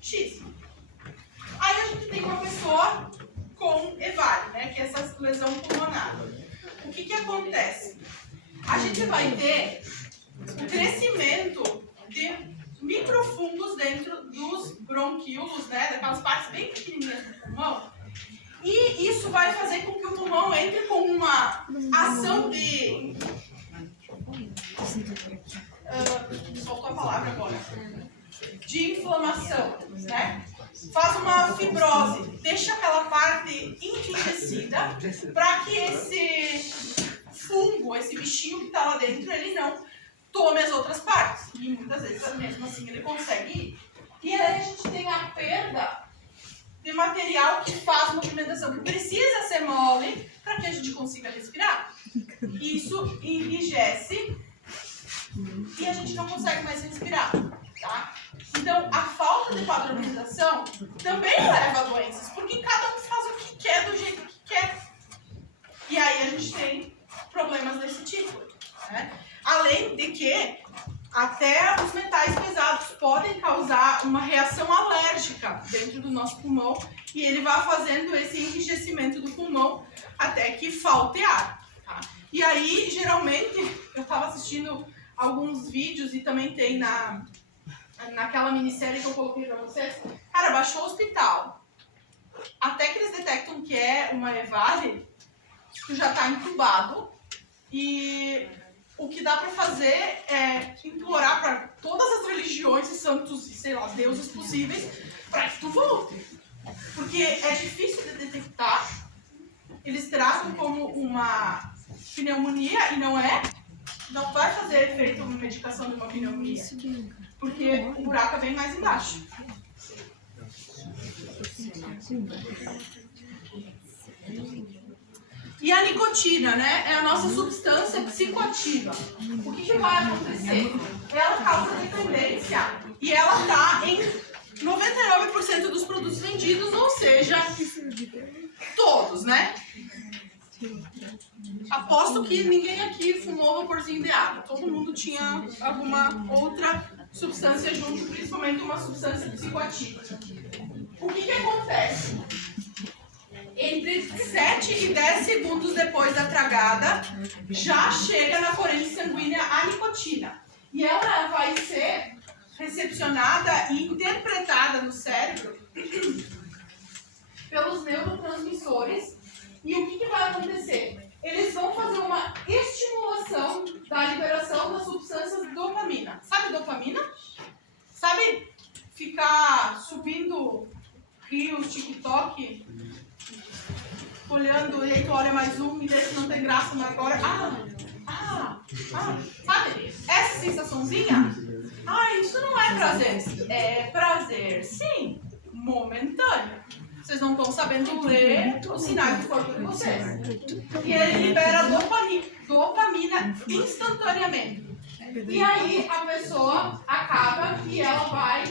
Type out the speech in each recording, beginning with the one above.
X. Aí a gente tem uma pessoa com EVALI, né, que é essa lesão pulmonar. O que acontece? A gente vai ter o crescimento de microfungos dentro dos bronquíolos, né, daquelas partes bem pequenininhas do pulmão, e isso vai fazer com que o pulmão entre com uma ação de... faltou a palavra agora. De inflamação, né? Faz uma fibrose, deixa aquela parte enrijecida para que esse fungo, esse bichinho que está lá dentro, ele não tome as outras partes. E muitas vezes, mesmo assim, ele consegue ir. E aí a gente tem a perda de material que faz movimentação, que precisa ser mole para que a gente consiga respirar. Isso enrijece e a gente não consegue mais respirar, tá? Então, a falta de padronização também leva a doenças, porque cada um faz o que quer, do jeito que quer. E aí a gente tem problemas desse tipo, né? Além de que até os metais pesados podem causar uma reação alérgica dentro do nosso pulmão e ele vai fazendo esse enrijecimento do pulmão até que falte ar, tá? E aí, geralmente, eu estava assistindo alguns vídeos e também tem naquela minissérie que eu coloquei para vocês. Cara, baixou o hospital. Até que eles detectam que é uma EVALI, tu já está entubado e o que dá para fazer é implorar para todas as religiões e santos e, sei lá, deuses possíveis para que tu volte. Porque é difícil de detectar. Eles tratam como uma pneumonia e não é. Não vai fazer efeito uma medicação de uma pneumonia. Porque o buraco é bem mais embaixo. E a nicotina, né? É a nossa substância psicoativa. O que vai acontecer? Ela causa dependência e ela está em 99% dos produtos vendidos, ou seja, todos, né? Aposto que ninguém aqui fumou vaporzinho de água. Todo mundo tinha alguma outra substância junto, principalmente uma substância psicoativa. O que acontece? Entre 7 e 10 segundos depois da tragada, já chega na corrente sanguínea a nicotina. E ela vai ser recepcionada e interpretada no cérebro pelos neurotransmissores. E o que vai acontecer? Eles vão fazer uma estimulação da liberação das substâncias dopamina. Sabe dopamina? Sabe ficar subindo rios, TikTok, olhando e aí tu olha mais um e desse não tem graça, mas agora... sabe? Essa sensaçãozinha? Isso não é prazer. É prazer, sim, momentâneo. Vocês não estão sabendo ler os sinais do corpo de vocês. E ele libera dopamina instantaneamente. E aí a pessoa acaba que ela vai...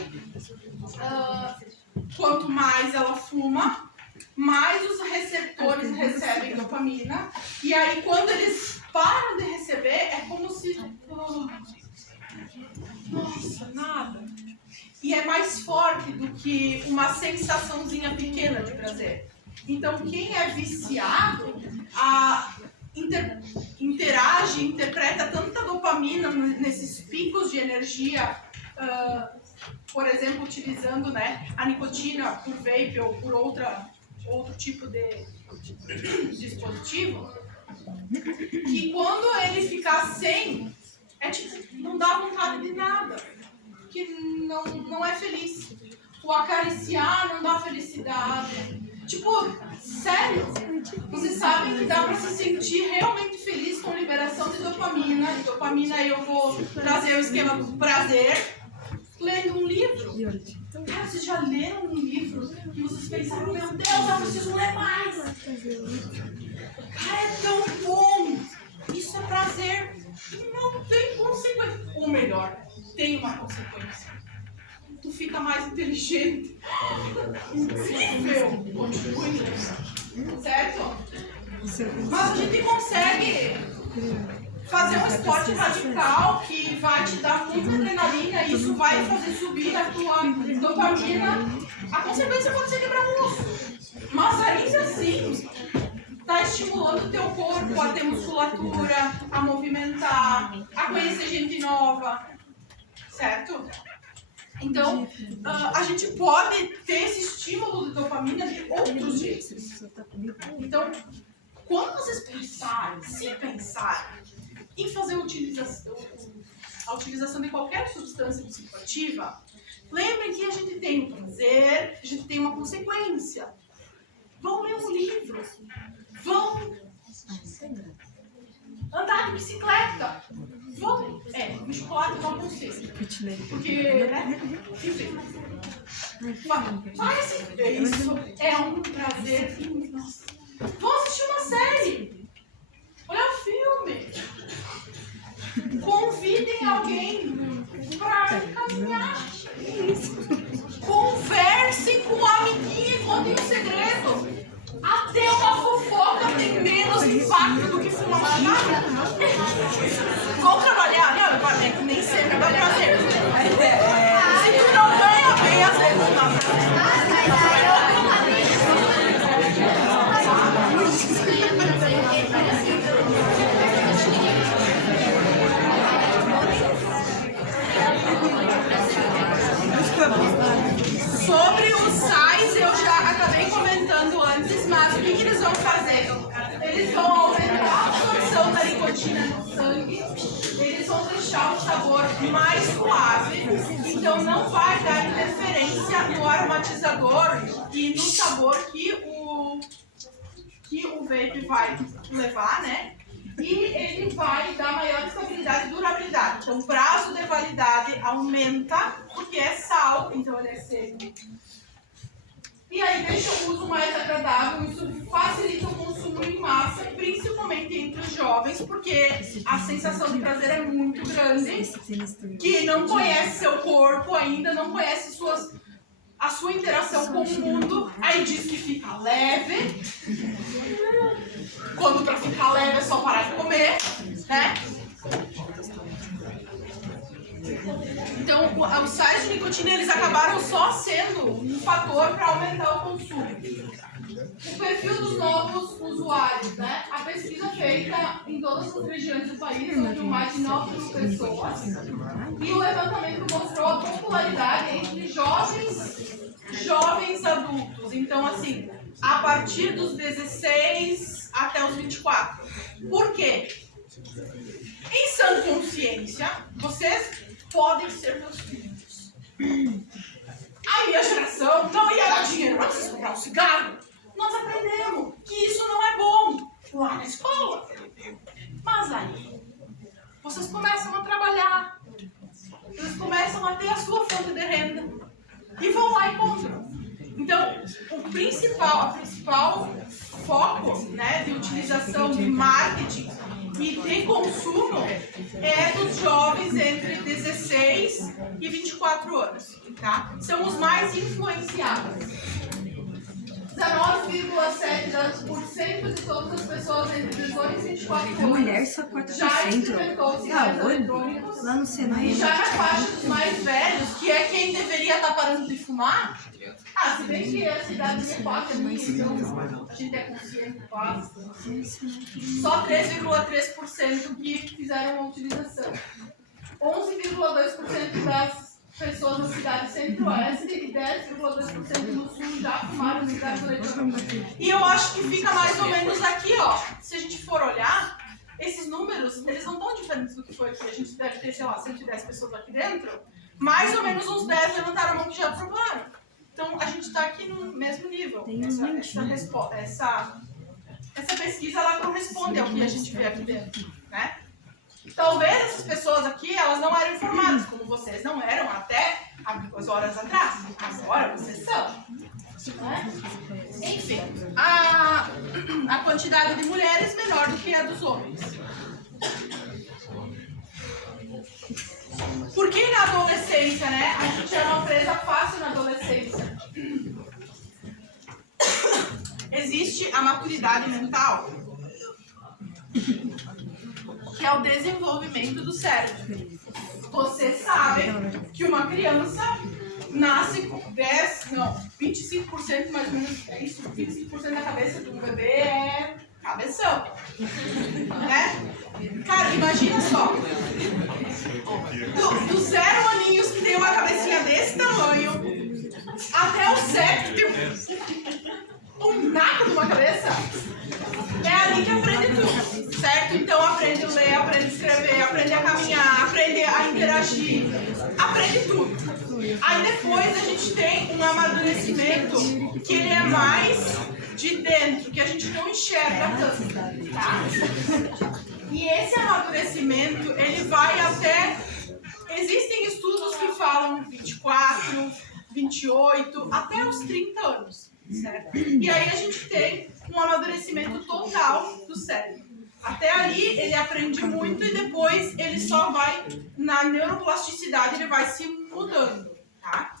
quanto mais ela fuma, mais os receptores recebem dopamina. E aí quando eles param de receber, é como se... nossa, nada. E é mais forte do que uma sensaçãozinha pequena de prazer. Então, quem é viciado, interage, interpreta tanta dopamina nesses picos de energia, por exemplo, utilizando, né, a nicotina por vape ou por outro tipo de dispositivo, que quando ele ficar sem, não dá vontade de nada. Que não é feliz. O acariciar não dá felicidade. Sério, vocês sabem que dá pra se sentir realmente feliz com liberação de dopamina. E dopamina eu vou trazer o esquema do prazer lendo um livro. Cara, vocês já leram um livro que vocês pensaram, meu Deus, eu preciso ler mais. Cara, é tão bom. Isso é prazer. Não tem consequência. Ou melhor, tem uma consequência. Tu fica mais inteligente. Incrível. Continue. Certo? Mas a gente consegue fazer um esporte radical que vai te dar muita adrenalina e isso vai fazer subir a tua dopamina, a consequência pode ser quebrar o osso. Mas ainda assim, está estimulando o teu corpo a ter musculatura, a movimentar, a conhecer gente nova, certo? Então, a gente pode ter esse estímulo de dopamina de outros jeitos. Então, quando vocês pensarem, se pensarem em fazer a utilização de qualquer substância psicoativa, lembrem que a gente tem um prazer, a gente tem uma consequência. Vão ler um livro, vão andar de bicicleta, vão... no chocolate não consigo, porque, né, enfim, mas isso é um prazer. Nossa. Vão assistir uma série, olhar um filme, convidem alguém para caminhar, conversem com uma amiguinha e contem um segredo. Até uma fofoca tem menos impacto do que fumar uma cigarro. Vão trabalhar, não, é que nem sempre dá prazer. Se tu não ganha bem, às vezes não dá prazer. Sobre os sais, eu já acabei comentando antes, mas o que eles vão fazer? Eles vão aumentar a absorção da nicotina no sangue, eles vão deixar o sabor mais suave, então não vai dar interferência no aromatizador e no sabor que o vape vai levar, né? E ele vai dar maior estabilidade e durabilidade. Então o prazo de validade aumenta, porque é sal, então ele é seco. E aí deixa o uso mais agradável, isso facilita o consumo em massa, principalmente entre os jovens, porque a sensação de prazer é muito grande, que não conhece seu corpo ainda, não conhece a sua interação com o mundo, aí diz que fica leve, quando para ficar leve é só parar de comer, né? Então, os sais de nicotina, eles acabaram só sendo um fator para aumentar o consumo. O perfil dos novos usuários, né? A pesquisa feita em todas as regiões do país, ouviu mais de 9 mil pessoas, e o levantamento mostrou a popularidade entre jovens adultos. Então, assim, a partir dos 16 até os 24. Por quê? Em sã consciência, vocês podem ser meus filhos. A minha geração não ia dar dinheiro para vocês comprar um cigarro. Nós aprendemos que isso não é bom lá na escola. Mas aí, vocês começam a trabalhar, vocês começam a ter a sua fonte de renda e vão lá e compram. Então, a principal foco, né, de utilização de marketing e de consumo é dos jovens entre 16 e 24 anos, tá? São os mais influenciados. 19,7% de todas as pessoas entre 18 e 24 anos mulher só 4%, já experimentou cigarros eletrônicos. Lá no Senai. E já na faixa dos mais velhos, que é quem deveria estar parando de fumar, se bem que a cidade é quase então a gente é consciente quase, só 3,3% que fizeram a utilização. 11,2% das pessoas na cidade centro-oeste e 10,2% no sul já fumaram cigarros eletrônicos. E eu acho que fica mais ou menos aqui, ó. Se a gente for olhar, esses números, eles não estão diferentes do que foi aqui. A gente deve ter, sei lá, 110 pessoas aqui dentro. Mais ou menos uns 10 levantaram a mão que já provaram. Então, a gente está aqui no mesmo nível. Essa pesquisa, ela corresponde ao que a gente vê aqui dentro, né? Talvez essas pessoas aqui, elas não eram informadas, como vocês não eram até algumas horas atrás. Agora vocês são. Né? Enfim, a quantidade de mulheres menor do que a dos homens. Porque na adolescência, né? A gente é uma presa fácil na adolescência. Existe a maturidade mental. que é o desenvolvimento do cérebro. Você sabe que uma criança nasce com 25% mais ou menos, é isso, 25% da cabeça de um bebê é cabeção, né? Cara, imagina só, do 0 aninhos que tem uma cabecinha desse tamanho, até o septo, um naco de uma cabeça, é ali que aprende tudo, certo? Então aprende a ler, aprende a escrever, aprende a caminhar, aprende a interagir, aprende tudo. Aí depois a gente tem um amadurecimento que ele é mais de dentro, que a gente não enxerga tanto, tá? E esse amadurecimento, ele vai até... Existem estudos que falam 24, 28, até os 30 anos, certo? E aí a gente tem um amadurecimento total do cérebro. Até ali ele aprende muito e depois ele só vai, na neuroplasticidade, ele vai se mudando, tá?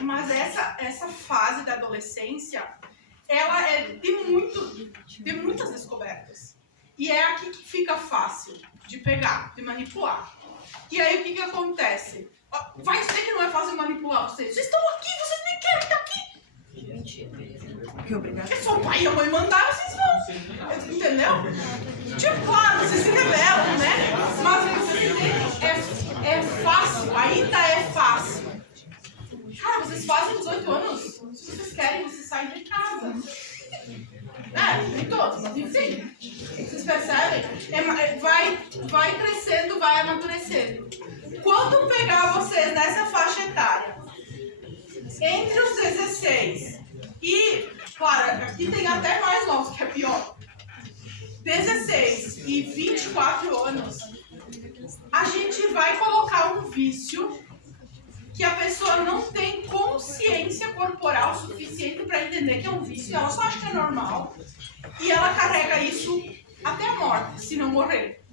Mas essa fase da adolescência, ela é de muitas descobertas. E é aqui que fica fácil de pegar, de manipular. E aí o que acontece? Vai dizer que não é fácil manipular vocês. Vocês estão aqui, vocês nem querem estar aqui. É só o pai e a mãe mandar, vocês vão. Entendeu? Tipo, claro, vocês se rebelam, né? Mas vocês entendem? É fácil, ainda é fácil. Cara, vocês fazem 18 anos. Se vocês querem, vocês saem de casa. Nem todos, mas enfim. Vocês percebem? Vai crescendo, vai amadurecendo. Quando pegar vocês nessa faixa etária, entre os 16 e, claro, aqui tem até mais novos, que é pior, 16 e 24 anos, a gente vai colocar um vício que a pessoa não tem consciência corporal suficiente para entender que é um vício, ela só acha que é normal, e ela carrega isso até a morte, se não morrer.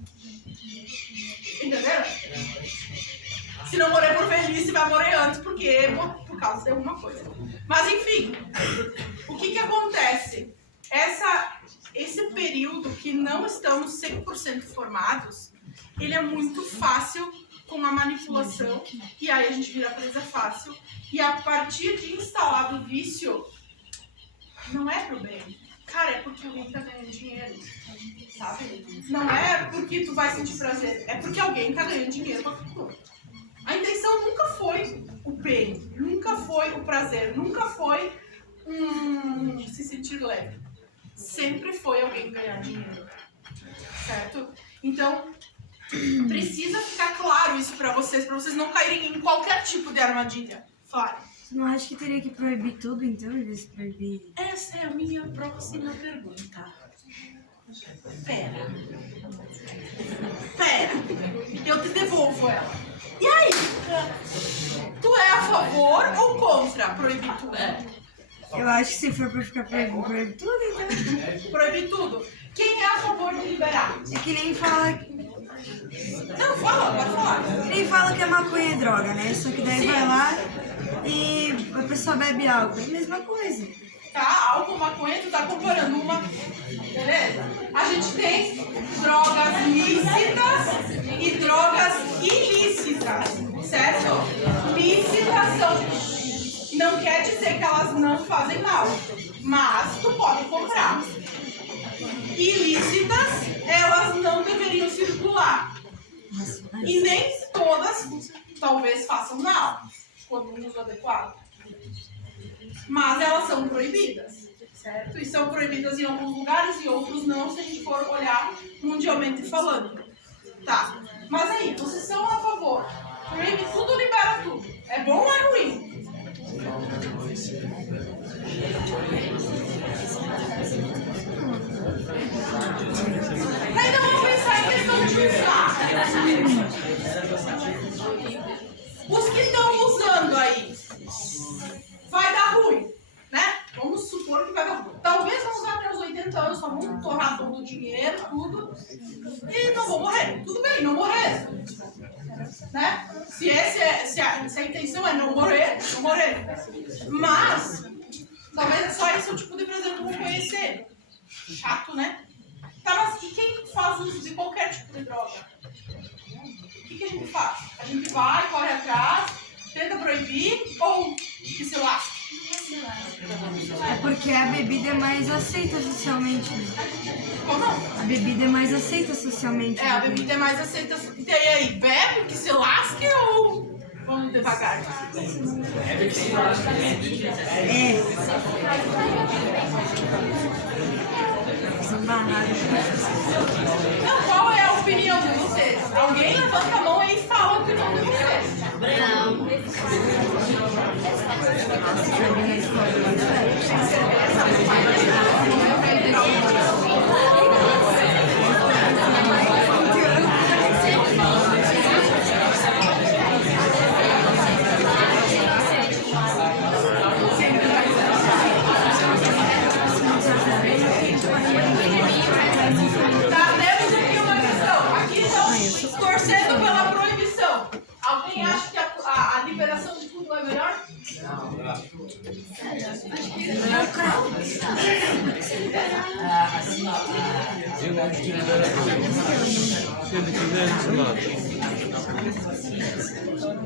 Entenderam? Se não morrer por velhice, vai morrer antes, porque por causa de alguma coisa. Mas enfim, o que acontece? Esse período que não estamos 100% formados, ele é muito fácil com a manipulação, e aí a gente vira presa fácil, e a partir de instalar o vício, não é pro bem. Cara, é porque alguém tá ganhando dinheiro, sabe? Não é porque tu vai sentir prazer, é porque alguém tá ganhando dinheiro com aquilo. A intenção nunca foi o bem, nunca foi o prazer, nunca foi se sentir leve. Sempre foi alguém ganhar dinheiro, certo? Então, precisa ficar claro isso pra vocês não caírem em qualquer tipo de armadilha. Claro. Não acho que teria que proibir tudo, então, em vez de proibir... Essa é a minha próxima pergunta. Pera. Eu te devolvo ela. E aí? Tu é a favor ou contra proibir tudo? Eu acho que se for pra ficar proibir tudo, então... Proibir tudo. Quem é a favor de liberar? É que nem fala... Não, pode falar. Que nem fala que a maconha é droga, né? Só que daí Sim. vai lá e a pessoa bebe álcool. É a mesma coisa. Tá, álcool, maconha, tu tá comparando uma... Beleza? A gente tem drogas lícitas e drogas ilícitas, certo? Lícitas não quer dizer que elas não fazem mal, mas tu pode comprar. Ilícitas, elas não deveriam circular. E nem todas, talvez, façam mal, quando um uso adequado. Mas elas são proibidas, certo? E são proibidas em alguns lugares e outros não, se a gente for olhar mundialmente falando. Tá, mas aí, vocês são a favor. Proíbe tudo, libera tudo. É bom ou é ruim? Ainda vamos pensar em questão de usar. Os que estão usando aí, vai dar ruim, né? Vamos supor que vai dar ruim. Talvez vão usar até os 80 anos, só vão torrar todo o dinheiro, tudo, e não vão morrer. Tudo bem, não morrer. Né? Se a intenção é não morrer, não morrer. Mas, talvez só esse é o tipo de prazer que eu vou conhecer. Chato, né? Tá, mas e quem faz uso de qualquer tipo de droga? O que a gente faz? A gente vai, corre atrás, tenta proibir ou que se lasque? É porque a bebida é mais aceita socialmente. Como? A bebida é mais aceita socialmente. É, a bebida é mais aceita. E aí, bebe que se lasque ou vamos devagar? É. São barrados. Então, qual é a opinião de vocês? Alguém levanta a mão aí e fala a opinião de vocês. Tá, temos aqui uma questão. Aqui estão torcendo pela proibição. Alguém acha que a liberação de tudo é melhor?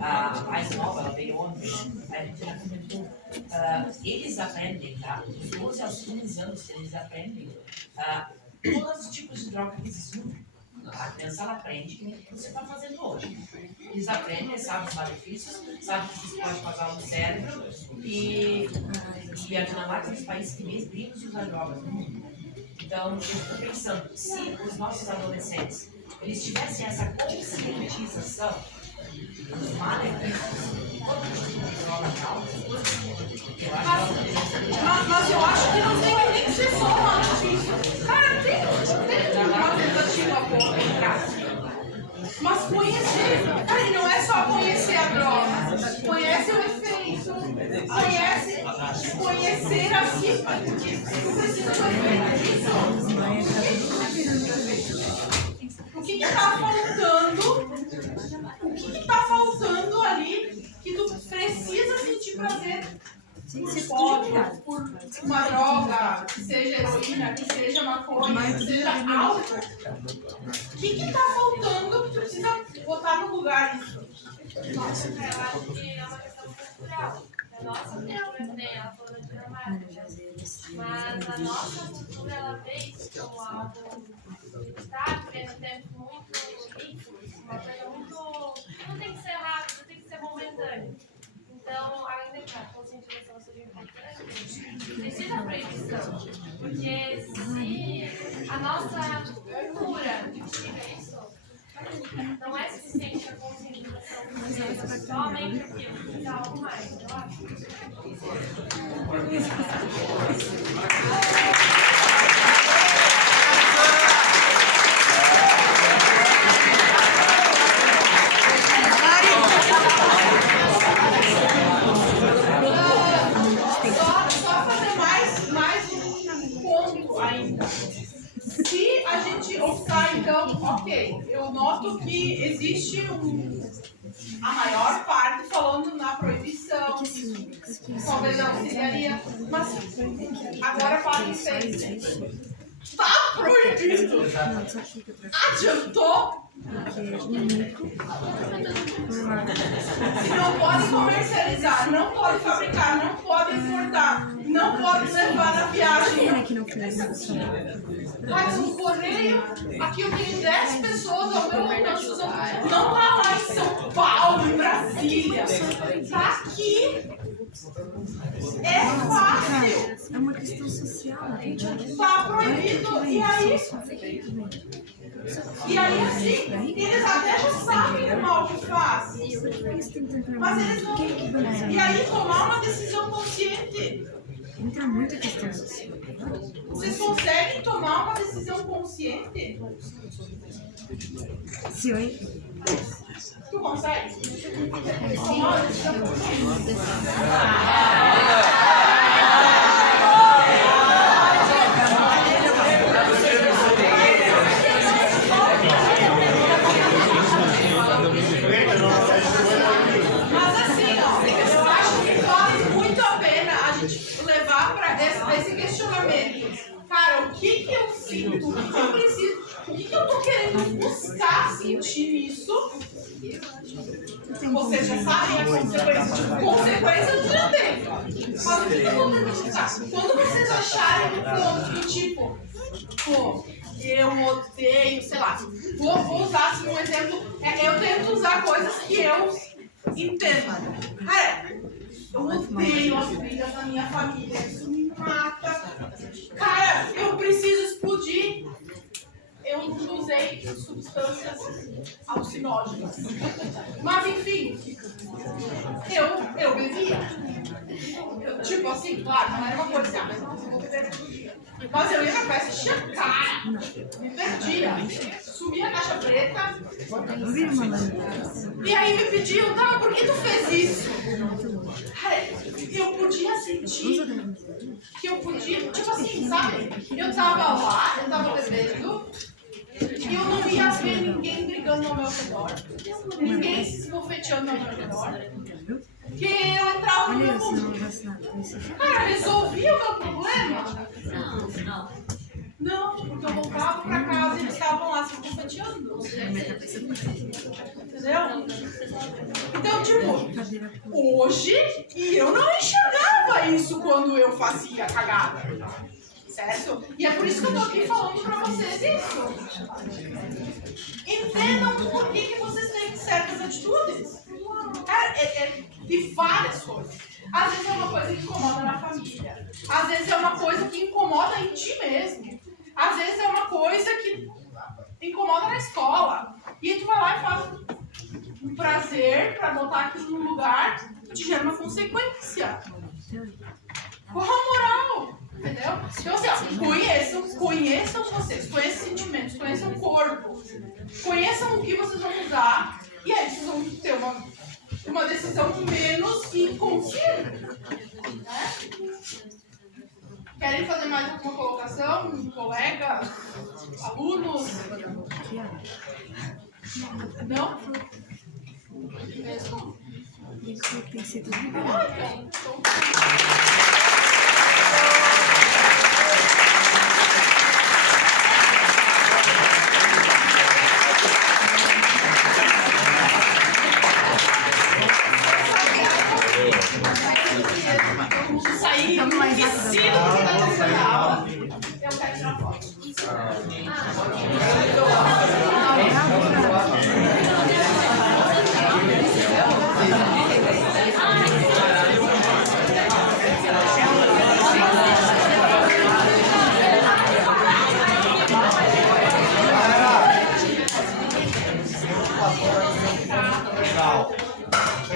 A escola, ela veio ontem, a gente já comentou, eles aprendem, tá? Dos 12 aos 15 anos, eles aprendem todos os tipos de droga que existem no mundo. A criança ela aprende o que você está fazendo hoje. Eles aprendem, sabem os malefícios, sabem o que isso pode causar no cérebro e a Dinamarca é um dos países que menos usa drogas no mundo. Então, eu estou pensando, se os nossos adolescentes eles tivessem essa conscientização dos malefícios, todo tipo de droga Mas eu acho que não tem que nem ser só um malefício. Cara, tem uma tentativa boa em casa. Mas conhecer, cara, e não é só conhecer a droga, conhece o efeito, conhecer a si, porque tu precisa do efeito. O que está faltando? O que tá faltando ali que tu precisa sentir prazer? Por uma droga, que seja heroína, que seja maconha, que seja álcool. O que tá faltando que tu precisa botar no lugar isso? Nossa, eu acho que é uma questão cultural. A nossa cultura tem, ela falou da Dinamarca, mas a nossa cultura ela veio como algo que está vivendo tempos muito líquidos, uma coisa muito. Não tem que ser rápido, tem que ser momentâneo. Então, ainda que a conscientização seja importante, precisa proibição. Porque se a nossa cultura tira isso, não é suficiente a conscientização ser somente aquilo, precisa algo mais, eu acho. Só fazer mais um ponto ainda. Se a gente optar, então, ok, eu noto que existe a maior parte falando na proibição, talvez auxiliaria, mas agora fala em seis. Tá proibido! Adiantou? Não pode comercializar, não pode fabricar, não pode importar, não pode levar na viagem. Mas o correio, aqui eu tenho 10 pessoas ao meu alcance, não tá lá em São Paulo, em Brasília, tá aqui. É fácil. É uma questão social. Tá proibido. E aí assim, eles até já sabem o mal que faz. Mas eles não. E aí tomar uma decisão consciente. Entra muita questão social. Vocês conseguem tomar uma decisão consciente? Se eu... Tu consegue? Tomar uma decisão consciente? Mas assim, ó, eu acho que vale muito a pena a gente levar para esse questionamento. Cara, o que eu sinto? O que eu preciso Vocês já sabem as consequências. Consequências já tem. Mas o que eu vou perguntar? Quando vocês acharem um ponto do tipo, pô, eu odeio, sei lá, vou usar assim um exemplo, eu tento usar coisas que eu entendo. Cara, eu odeio as brigas da minha família, isso me mata. Cara, eu preciso explodir. Eu usei substâncias alucinógenas. Mas enfim, eu bebia. Tipo assim, claro, não era uma coisa assim, mas não vou beber todo dia. Mas eu ia na festa, enchia a cara, me perdia, subia a caixa preta. E aí me pediam, tá, por que tu fez isso? Cara, eu podia sentir que eu podia, tipo assim, sabe? Eu tava lá, eu tava bebendo. E eu não ia ver ninguém brigando ao meu redor, ninguém se esbofeteando ao meu redor, que eu entrava no meu mundo. Cara, resolvia o meu problema? Não, porque eu voltava pra casa e eles estavam lá se esbofeteando. Entendeu? Então, tipo, hoje, e eu não enxergava isso quando eu fazia cagada. Certo? E é por isso que eu tô aqui falando pra vocês isso. Entendam por que vocês têm certas atitudes. Cara, de várias coisas. Às vezes é uma coisa que incomoda na família. Às vezes é uma coisa que incomoda em ti mesmo. Às vezes é uma coisa que incomoda na escola. E aí tu vai lá e faz um prazer pra botar aquilo no lugar e te gera uma consequência. Qual a moral? Entendeu? Então assim, ó, conheçam vocês, conheçam sentimentos, conheçam o corpo, conheçam o que vocês vão usar e aí vocês vão ter uma decisão menos inconsciente. Né? Querem fazer mais alguma colocação? Um colega? Alunos? Não? Mesmo? Isso tem sido Então. Sair enlouquecido porque tá terminando a aula. Eu quero tirar foto.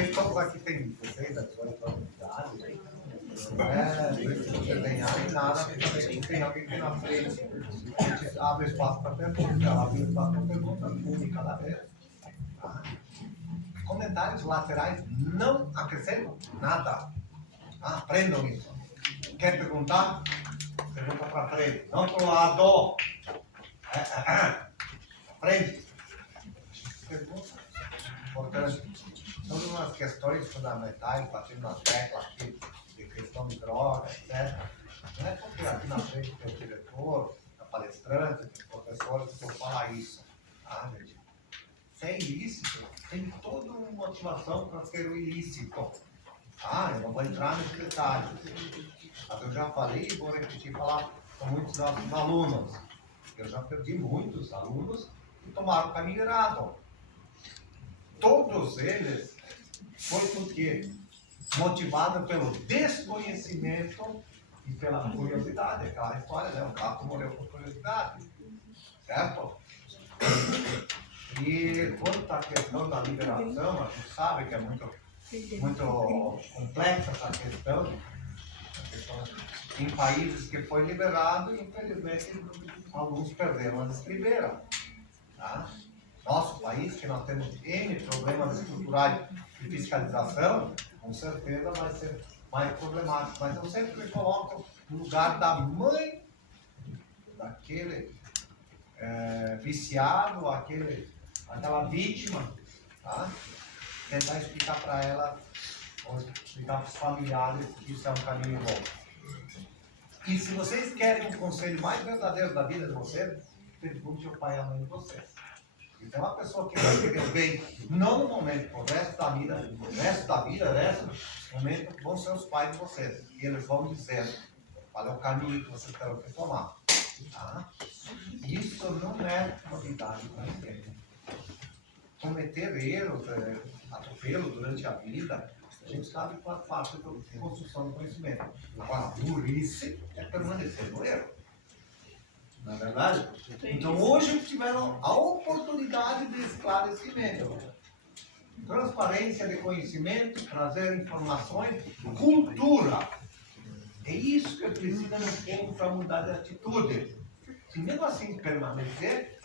Estamos aqui, tem 16, 18 anos de idade. Não é você ganhar nem nada, porque também tem alguém que tem na frente. A gente abre espaço para pergunta, ela abre espaço para pergunta, une cada vez. Tá? Comentários laterais não acrescentam nada. Ah, aprendam isso. Quer perguntar? Pergunta para frente, não para o lado. Aprende. Pergunta. Importante. Todas umas questões fundamentais, batendo nas teclas aqui, de questão de droga, etc. Não é porque aqui na frente tem o diretor, a palestrante, tem professores que vão falar isso. Tá, gente? Se é ilícito, tem toda uma motivação para ser o ilícito. Ah, eu não vou entrar nesse detalhe. Mas eu já falei e vou repetir falar com muitos nossos alunos. Eu já perdi muitos alunos que tomaram o caminho errado. Todos eles foi porque motivado pelo desconhecimento e pela curiosidade. Aquela história, né? O gato morreu por curiosidade. Certo? E quanto à questão da liberação, a gente sabe que é muito complexa essa questão. Em países que foi liberado, infelizmente, alguns perderam a escriveira. Tá? Nosso país, que nós temos N problemas estruturais de fiscalização, com certeza vai ser mais problemático. Mas eu sempre me coloco no lugar da mãe daquele viciado, aquela vítima, tá? Tentar explicar para ela, ou explicar para os familiares que isso é um caminho bom. E se vocês querem um conselho mais verdadeiro da vida de vocês, pergunte ao pai e à mãe de vocês. Então, uma pessoa que vai querer o bem, não no momento, o resto da vida, o resto do momento, vão ser os pais de vocês. E eles vão dizer qual é o caminho que vocês terão que tomar. Tá? Isso não é novidade para ninguém. Cometer erros, atropelo durante a vida, a gente sabe que faz parte da construção do conhecimento. Agora, a burrice é permanecer no erro. Não é verdade? Então, hoje tiveram a oportunidade de esclarecimento. Transparência de conhecimento, trazer informações, cultura. É isso que precisa no povo para mudar de atitude. Se mesmo assim permanecer,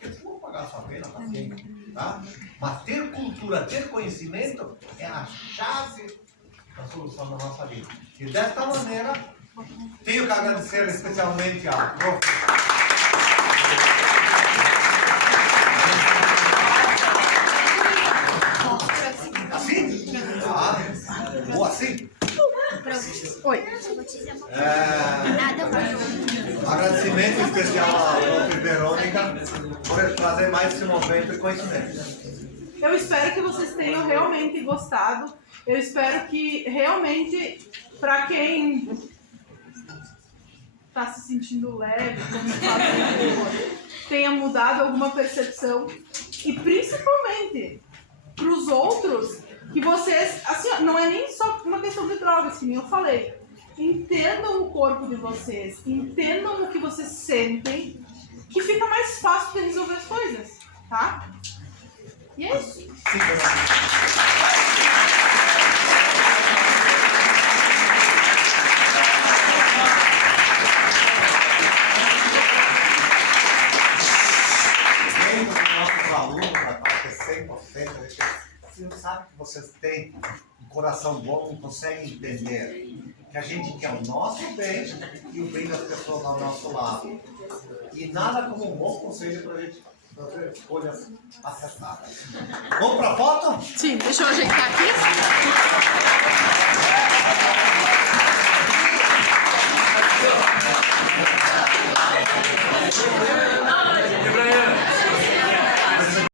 eles vão pagar a sua pena, paciente, tá? Mas ter cultura, ter conhecimento é a chave da solução da nossa vida. E desta maneira, tenho que agradecer especialmente a prof. Assim? Ou assim? Oi. Agradecimento especial à prof. Verônica por trazer mais esse momento de conhecimento. Eu espero que vocês tenham realmente gostado. Eu espero que realmente, para quem está se sentindo leve, tenha mudado alguma percepção. E principalmente para os outros, que vocês, assim, não é nem só uma questão de drogas, que nem eu falei. Entendam o corpo de vocês, entendam o que vocês sentem, que fica mais fácil de resolver as coisas, tá? E é isso. Quem dos nossos alunos, rapaz, que é 100%, você não sabe que vocês têm um coração bom e conseguem entender que a gente quer o nosso bem e o bem das pessoas ao nosso lado. E nada como um bom conselho para a gente fazer escolhas acertadas. Vamos para a foto? Sim, deixa eu ajeitar aqui.